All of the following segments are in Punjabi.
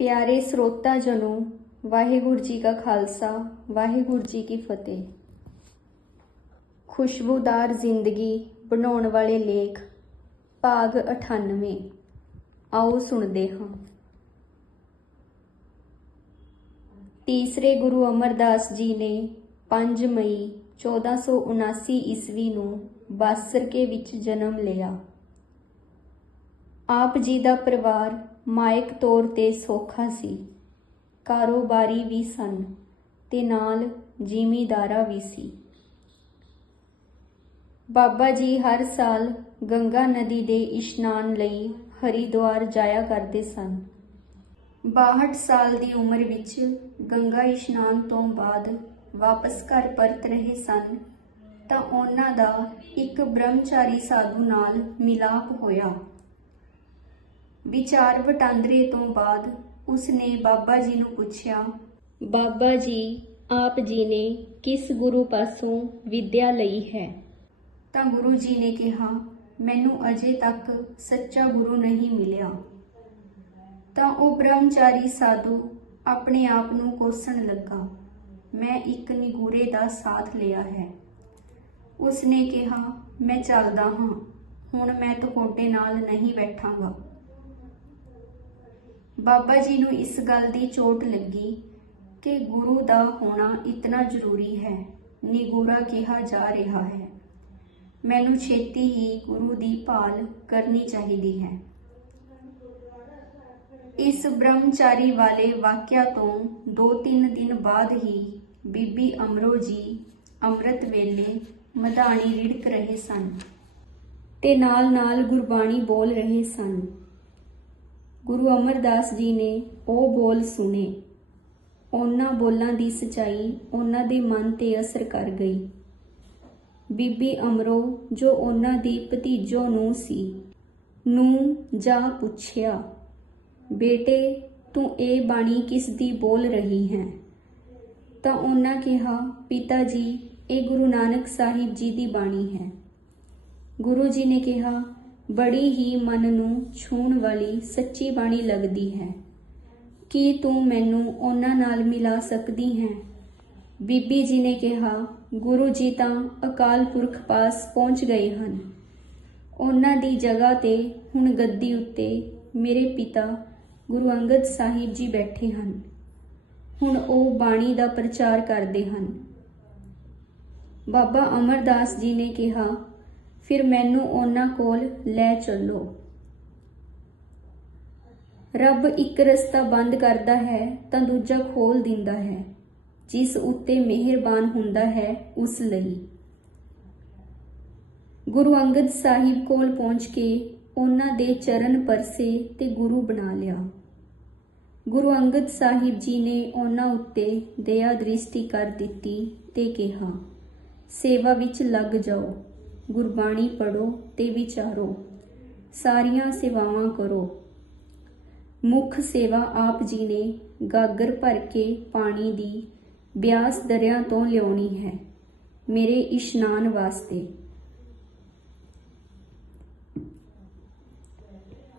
ਪਿਆਰੇ ਸਰੋਤਾ ਜਨੋ, ਵਾਹਿਗੁਰੂ ਜੀ ਕਾ ਖਾਲਸਾ, ਵਾਹਿਗੁਰੂ ਜੀ ਕੀ ਫਤਿਹ। ਖੁਸ਼ਬੂਦਾਰ ਜ਼ਿੰਦਗੀ ਬਣਾਉਣ ਵਾਲੇ ਲੇਖ, ਭਾਗ 98 ਆਓ ਸੁਣਦੇ ਹਾਂ। ਤੀਸਰੇ ਗੁਰੂ ਅਮਰਦਾਸ ਜੀ ਨੇ 5 ਮਈ 1479 ਈਸਵੀ ਨੂੰ ਬਾਸਰਕੇ ਵਿੱਚ ਜਨਮ ਲਿਆ। ਆਪ ਜੀ ਦਾ ਪਰਿਵਾਰ ਮਾਇਕ ਤੌਰ ਤੇ ਸੌਖਾ ਸੀ। ਕਾਰੋਬਾਰੀ ਵੀ ਸਨ ਤੇ ਨਾਲ ਜ਼ਿਮੀਦਾਰਾ ਵੀ ਸੀ। ਬਾਬਾ ਜੀ ਹਰ ਸਾਲ ਗੰਗਾ ਨਦੀ ਦੇ ਇਸ਼ਨਾਨ ਲਈ ਹਰੀਦੁਆਰ ਜਾਇਆ ਕਰਦੇ ਸਨ। 62 ਸਾਲ ਦੀ ਉਮਰ ਵਿੱਚ ਗੰਗਾ ਇਸ਼ਨਾਨ ਤੋਂ ਬਾਅਦ ਵਾਪਸ ਘਰ ਪਰਤ ਰਹੇ ਸਨ ਤਾਂ ਉਹਨਾਂ ਦਾ ਇੱਕ ਬ੍ਰਹਮਚਾਰੀ ਸਾਧੂ ਨਾਲ ਮਿਲਾਪ ਹੋਇਆ। ਵਿਚਾਰ ਵਟਾਂਦਰੇ ਤੋਂ ਬਾਅਦ ਉਸਨੇ ਬਾਬਾ ਜੀ ਨੂੰ ਪੁੱਛਿਆ ਬਾਬਾ ਜੀ ਆਪ ਜੀ ਨੇ ਕਿਸ ਗੁਰੂ ਪਾਸੋਂ ਵਿਦਿਆ ਲਈ ਹੈ? ਤਾਂ ਗੁਰੂ ਜੀ ਨੇ ਕਿਹਾ ਮੈਨੂੰ ਅਜੇ ਤੱਕ ਸੱਚਾ ਗੁਰੂ ਨਹੀਂ ਮਿਲਿਆ। ਤਾਂ ਉਹ ਬ੍ਰਹਮਚਾਰੀ ਸਾਧੂ ਆਪਣੇ ਆਪ ਨੂੰ ਕੋਸਣ ਲੱਗਾ ਮੈਂ ਇੱਕ ਨਿਗੂਰੇ ਦਾ ਸਾਥ ਲਿਆ ਹੈ। ਉਸਨੇ ਕਿਹਾ ਮੈਂ ਚੱਲਦਾ ਹਾਂ ਹੁਣ ਮੈਂ ਤੁਹਾਡੇ ਨਾਲ ਨਹੀਂ ਬੈਠਾਂਗਾ। ਬਾਬਾ ਜੀ ਨੂੰ ਇਸ ਗੱਲ ਦੀ ਚੋਟ ਲੱਗੀ ਕਿ ਗੁਰੂ ਦਾ ਹੋਣਾ ਇਤਨਾ ਜ਼ਰੂਰੀ ਹੈ ਨਿਗੂਰਾ ਕਿਹਾ ਜਾ ਰਿਹਾ ਹੈ। ਮੈਨੂੰ ਛੇਤੀ ਹੀ ਗੁਰੂ ਦੀ ਭਾਲ ਕਰਨੀ ਚਾਹੀਦੀ ਹੈ। ਇਸ ਬ੍ਰਹਮਚਾਰੀ ਵਾਲੇ ਵਾਕਿਆ ਤੋਂ 2-3 ਦਿਨ ਬਾਅਦ ਹੀ ਬੀਬੀ ਅਮਰੋ ਜੀ ਅੰਮ੍ਰਿਤ ਵੇਲੇ ਮਧਾਣੀ ਰਿੜਕ ਰਹੇ ਸਨ ਤੇ ਨਾਲ-ਨਾਲ ਗੁਰਬਾਣੀ ਬੋਲ ਰਹੇ ਸਨ। ਗੁਰੂ ਅਮਰਦਾਸ ਜੀ ਨੇ ਉਹ ਬੋਲ ਸੁਨੇ ਉਹਨਾਂ ਬੋਲਾਂ ਦੀ ਸਚਾਈ ਉਹਨਾਂ ਦੇ ਮਨ ਤੇ ਅਸਰ ਕਰ ਗਈ। ਬੀਬੀ ਅਮਰੋ, ਜੋ ਉਹਨਾਂ ਦੀ ਭਤੀਜੋ ਨੂੰ ਸੀ ਨੂੰ ਜਾ ਪੁੱਛਿਆ, ਬੇਟੇ, ਤੂੰ ਇਹ ਬਾਣੀ ਕਿਸ ਦੀ ਬੋਲ ਰਹੀ ਹੈ? ਤਾਂ ਉਹਨਾਂ ਕਿਹਾ, ਪਿਤਾ ਜੀ, ਇਹ ਗੁਰੂ ਨਾਨਕ ਸਾਹਿਬ ਜੀ ਦੀ ਬਾਣੀ ਹੈ। ਗੁਰੂ ਜੀ ਨੇ ਕਿਹਾ ਬੜੀ ਹੀ ਮਨ ਨੂੰ ਛੂਹਣ ਵਾਲੀ ਸੱਚੀ ਬਾਣੀ ਲੱਗਦੀ ਹੈ। ਕੀ ਤੂੰ ਮੈਨੂੰ ਉਹਨਾਂ ਨਾਲ ਮਿਲਾ ਸਕਦੀ ਹੈ? ਬੀਬੀ ਜੀ ਨੇ ਕਿਹਾ, ਗੁਰੂ ਜੀ ਤਾਂ ਅਕਾਲ ਪੁਰਖ ਪਾਸ ਪਹੁੰਚ ਗਏ ਹਨ। ਉਹਨਾਂ ਦੀ ਜਗ੍ਹਾ ਤੇ ਹੁਣ ਗੱਦੀ ਉੱਤੇ ਮੇਰੇ ਪਿਤਾ ਗੁਰੂ ਅੰਗਦ ਸਾਹਿਬ ਜੀ ਬੈਠੇ ਹਨ। ਹੁਣ ਉਹ ਬਾਣੀ ਦਾ ਪ੍ਰਚਾਰ ਕਰਦੇ ਹਨ। ਬਾਬਾ ਅਮਰਦਾਸ ਜੀ ਨੇ ਕਿਹਾ ਫਿਰ ਮੈਨੂੰ ਉਹਨਾਂ ਕੋਲ ਲੈ ਚੱਲੋ। ਰੱਬ ਇੱਕ ਰਸਤਾ ਬੰਦ ਕਰਦਾ ਹੈ, ਤਾਂ ਦੂਜਾ ਖੋਲ ਦਿੰਦਾ ਹੈ। ਜਿਸ ਉੱਤੇ ਮਿਹਰਬਾਨ ਹੁੰਦਾ ਹੈ, ਉਸ ਲਈ। ਗੁਰੂ ਅੰਗਦ ਸਾਹਿਬ ਕੋਲ ਪਹੁੰਚ ਕੇ ਉਹਨਾਂ ਦੇ ਚਰਨ ਪਰਸੇ ਤੇ ਗੁਰੂ ਬਣਾ ਲਿਆ। ਗੁਰੂ ਅੰਗਦ ਸਾਹਿਬ ਜੀ ਨੇ ਉਹਨਾਂ ਉੱਤੇ ਦਇਆ ਦ੍ਰਿਸ਼ਟੀ ਕਰ ਦਿੱਤੀ ਤੇ ਕਿਹਾ, ਸੇਵਾ ਵਿੱਚ ਲੱਗ ਜਾਓ। ਗੁਰਬਾਣੀ ਪੜੋ ਤੇ ਵਿਚਾਰੋ। ਸਾਰੀਆਂ ਸੇਵਾਵਾਂ ਕਰੋ। ਮੁੱਖ ਸੇਵਾ ਆਪ ਜੀ ਨੇ ਗਾਗਰ ਭਰ ਕੇ ਪਾਣੀ ਦੀ ਬਿਆਸ ਦਰਿਆ ਤੋਂ ਲਿਆਉਣੀ ਹੈ। ਮੇਰੇ ਇਸ਼ਨਾਨ ਵਾਸਤੇ।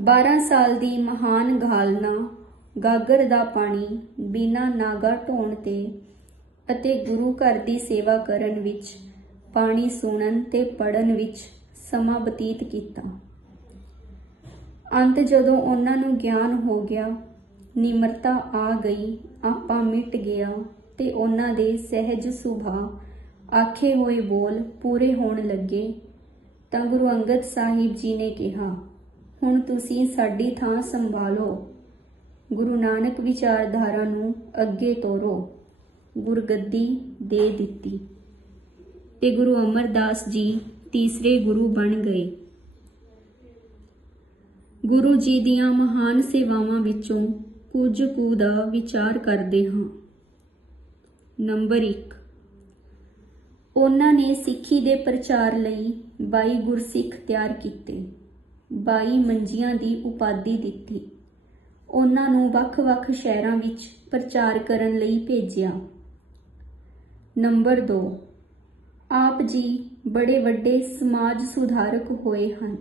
12 ਸਾਲ ਦੀ ਮਹਾਨ ਗਾਲਨਾ ਗਾਗਰ ਦਾ ਪਾਣੀ ਬਿਨਾ ਨਾਗਾ ਢੋਣ ਤੇ ਅਤੇ ਗੁਰੂ ਘਰ ਦੀ ਸੇਵਾ ਕਰਨ ਵਿੱਚ ਬਾਣੀ ਸੁਣਨ ਤੇ ਪੜਨ ਵਿੱਚ ਸਮਾਂ ਬਤੀਤ ਕੀਤਾ। ਅੰਤ ਜਦੋਂ ਉਹਨਾਂ ਨੂੰ ਗਿਆਨ ਹੋ ਗਿਆ, ਨਿਮਰਤਾ ਆ ਗਈ, ਆਪਾ ਮਿਟ ਗਿਆ ਤੇ ਉਹਨਾਂ ਦੇ ਸਹਿਜ ਸੁਭਾਅ ਆਖੇ ਹੋਏ ਬੋਲ ਪੂਰੇ ਹੋਣ ਲੱਗੇ ਤਾਂ ਗੁਰੂ ਅੰਗਦ ਸਾਹਿਬ ਜੀ ਨੇ ਕਿਹਾ, ਹੁਣ ਤੁਸੀਂ ਸਾਡੀ ਥਾਂ ਸੰਭਾਲੋ। ਗੁਰੂ ਨਾਨਕ ਵਿਚਾਰਧਾਰਾ ਨੂੰ ਅੱਗੇ ਤੋਰੋ। ਗੁਰਗੱਦੀ ਦੇ ਦਿੱਤੀ। ਤੇ ਗੁਰੂ ਅਮਰਦਾਸ ਜੀ ਤੀਸਰੇ ਗੁਰੂ ਬਣ ਗਏ। ਗੁਰੂ ਜੀ ਦੀਆਂ ਮਹਾਨ ਸੇਵਾਵਾਂ ਵਿੱਚੋਂ ਕੁਝ ਕੁ ਦਾ ਵਿਚਾਰ ਕਰਦੇ ਹਾਂ। ਨੰਬਰ 1 ਉਹਨਾਂ ਨੇ ਸਿੱਖੀ ਦੇ ਪ੍ਰਚਾਰ ਲਈ 22 ਗੁਰਸਿੱਖ ਤਿਆਰ ਕੀਤੇ। 22 ਮੰਜੀਆਂ ਦੀ ਉਪਾਧੀ ਦਿੱਤੀ। ਉਹਨਾਂ ਨੂੰ ਵੱਖ-ਵੱਖ ਸ਼ਹਿਰਾਂ ਵਿੱਚ ਪ੍ਰਚਾਰ ਕਰਨ ਲਈ ਭੇਜਿਆ। ਨੰਬਰ 2 ਆਪ ਜੀ ਬੜੇ ਵੱਡੇ ਸਮਾਜ ਸੁਧਾਰਕ ਹੋਏ ਹਨ।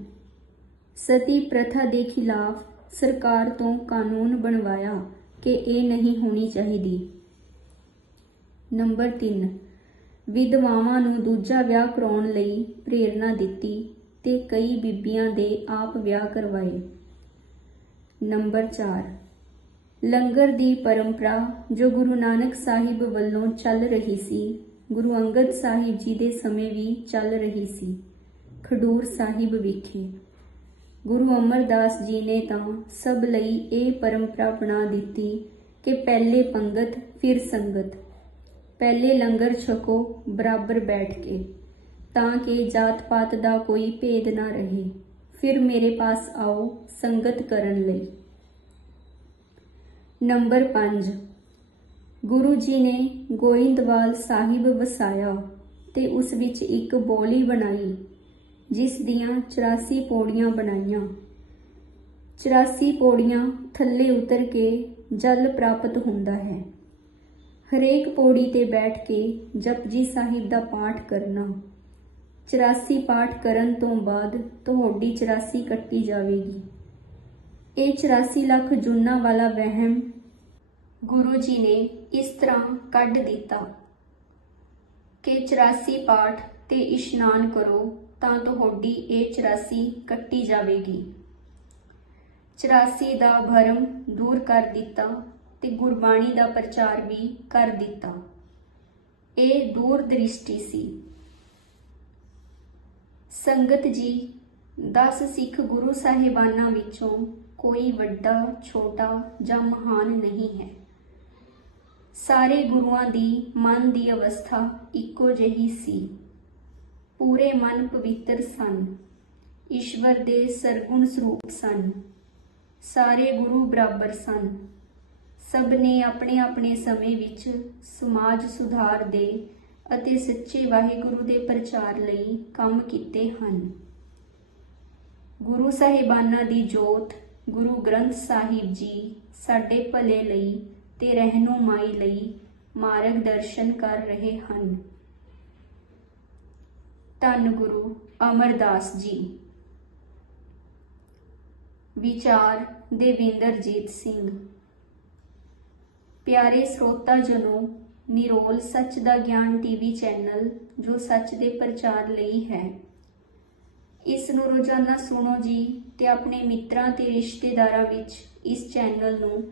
ਸਤੀ ਪ੍ਰਥਾ ਦੇ ਖਿਲਾਫ ਸਰਕਾਰ ਤੋਂ ਕਾਨੂੰਨ ਬਣਵਾਇਆ ਕਿ ਇਹ ਨਹੀਂ ਹੋਣੀ ਚਾਹੀਦੀ। ਨੰਬਰ 3 ਵਿਧਵਾਵਾਂ ਨੂੰ ਦੂਜਾ ਵਿਆਹ ਕਰਾਉਣ ਲਈ ਪ੍ਰੇਰਣਾ ਦਿੱਤੀ ਤੇ ਕਈ ਬੀਬੀਆਂ ਦੇ ਆਪ ਵਿਆਹ ਕਰਵਾਏ। ਨੰਬਰ 4 ਲੰਗਰ ਦੀ ਪਰੰਪਰਾ ਜੋ ਗੁਰੂ ਨਾਨਕ ਸਾਹਿਬ ਵੱਲੋਂ ਚੱਲ ਰਹੀ ਸੀ ਗੁਰੂ ਅੰਗਦ ਸਾਹਿਬ ਜੀ ਦੇ ਸਮੇਂ ਵੀ ਚੱਲ ਰਹੀ ਸੀ। ਖਡੂਰ ਸਾਹਿਬ ਵਿਖੇ। ਗੁਰੂ ਅਮਰਦਾਸ ਜੀ ਨੇ ਤਾਂ ਸਭ ਲਈ ਇਹ ਪਰੰਪਰਾ ਬਣਾ ਦਿੱਤੀ ਕਿ ਪਹਿਲੇ ਪੰਗਤ, ਫਿਰ ਸੰਗਤ। ਪਹਿਲੇ ਲੰਗਰ ਛਕੋ, ਬਰਾਬਰ ਬੈਠ ਕੇ। ਤਾਂ ਕਿ ਜਾਤ ਪਾਤ ਦਾ ਕੋਈ ਭੇਦ ਨਾ ਰਹੇ। ਫਿਰ ਮੇਰੇ ਪਾਸ ਆਓ ਸੰਗਤ ਕਰਨ ਲਈ। ਨੰਬਰ 5 ਗੁਰੂ ਜੀ ਨੇ ਗੋਇੰਦਵਾਲ ਸਾਹਿਬ ਵਸਾਇਆ ਤੇ ਉਸ ਵਿੱਚ ਇੱਕ ਬੋਲੀ ਬਣਾਈ, ਜਿਸ ਦੀਆਂ 84 ਪੌੜੀਆਂ ਬਣਾਈਆਂ। 84 ਪੌੜੀਆਂ ਥੱਲੇ ਉਤਰ ਕੇ ਜਲ ਪ੍ਰਾਪਤ ਹੁੰਦਾ ਹੈ। ਹਰੇਕ ਪੌੜੀ ਤੇ ਬੈਠ ਕੇ ਜਪਜੀ ਸਾਹਿਬ ਦਾ ਪਾਠ ਕਰਨਾ। 84 ਪਾਠ ਕਰਨ ਤੋਂ ਬਾਅਦ ਤੁਹਾਡੀ 84 ਕੱਟੀ ਜਾਵੇਗੀ। ਇਹ 84 ਲੱਖ ਜੁਨਾ ਵਾਲਾ ਵਹਿਮ ਗੁਰੂ ਜੀ ਨੇ ਇਸ ਤਰ੍ਹਾਂ ਕੱਢ ਦਿੱਤਾ ਕਿ 84 ਪਾਠ ਤੇ ਇਸ਼ਨਾਨ ਕਰੋ ਤਾਂ ਤੁਹਾਡੀ ਇਹ 84 ਕੱਟੀ ਜਾਵੇਗੀ। 84 ਦਾ ਭਰਮ ਦੂਰ ਕਰ ਦਿੱਤਾ ਤੇ ਗੁਰਬਾਣੀ ਦਾ ਪ੍ਰਚਾਰ ਵੀ ਕਰ ਦਿੱਤਾ। ਇਹ ਦੂਰ ਦ੍ਰਿਸ਼ਟੀ ਸੀ। ਸੰਗਤ ਜੀ 10 ਸਿੱਖ ਗੁਰੂ ਸਾਹਿਬਾਨਾਂ ਵਿੱਚੋਂ ਕੋਈ ਵੱਡਾ, ਛੋਟਾ ਜਾਂ ਮਹਾਨ ਨਹੀਂ ਹੈ। ਸਾਰੇ ਗੁਰੂਆਂ ਦੀ ਮਨ ਦੀ ਅਵਸਥਾ ਇੱਕੋ ਜਿਹੀ ਸੀ। ਪੂਰੇ ਮਨ ਪਵਿੱਤਰ ਸਨ। ਈਸ਼ਵਰ ਦੇ ਸਰਗੁਣ ਸਰੂਪ ਸਨ। ਸਾਰੇ ਗੁਰੂ ਬਰਾਬਰ ਸਨ। ਸਭ ਨੇ ਆਪਣੇ ਆਪਣੇ ਸਮੇਂ ਵਿੱਚ ਸਮਾਜ ਸੁਧਾਰ ਦੇ ਅਤੇ ਸੱਚੇ ਵਾਹਿਗੁਰੂ ਦੇ ਪ੍ਰਚਾਰ ਲਈ ਕੰਮ ਕੀਤੇ ਹਨ। ਗੁਰੂ ਸਾਹਿਬਾਨਾਂ ਦੀ ਜੋਤ ਗੁਰੂ ਗ੍ਰੰਥ ਸਾਹਿਬ ਜੀ ਸਾਡੇ ਭਲੇ ਲਈ ਤੇ ਰਹਿਨੁਮਾਈ ਲਈ ਮਾਰਗ ਦਰਸ਼ਨ ਕਰ ਰਹੇ ਹਨ। ਧੰਨ ਗੁਰੂ ਅਮਰਦਾਸ ਜੀ। ਵਿਚਾਰ ਦੇਵਿੰਦਰਜੀਤ ਸਿੰਘ। ਪਿਆਰੇ ਸਰੋਤਾ ਜਨੋ ਨਿਰੋਲ ਸੱਚ ਦਾ ਗਿਆਨ ਟੀਵੀ ਚੈਨਲ ਜੋ ਸੱਚ ਦੇ ਪ੍ਰਚਾਰ ਲਈ ਹੈ। ਇਸ ਨੂੰ ਰੋਜ਼ਾਨਾ ਸੁਣੋ ਜੀ ਤੇ ਆਪਣੇ ਮਿੱਤਰਾਂ ਤੇ ਰਿਸ਼ਤੇਦਾਰਾਂ ਵਿੱਚ ਇਸ ਚੈਨਲ ਨੂੰ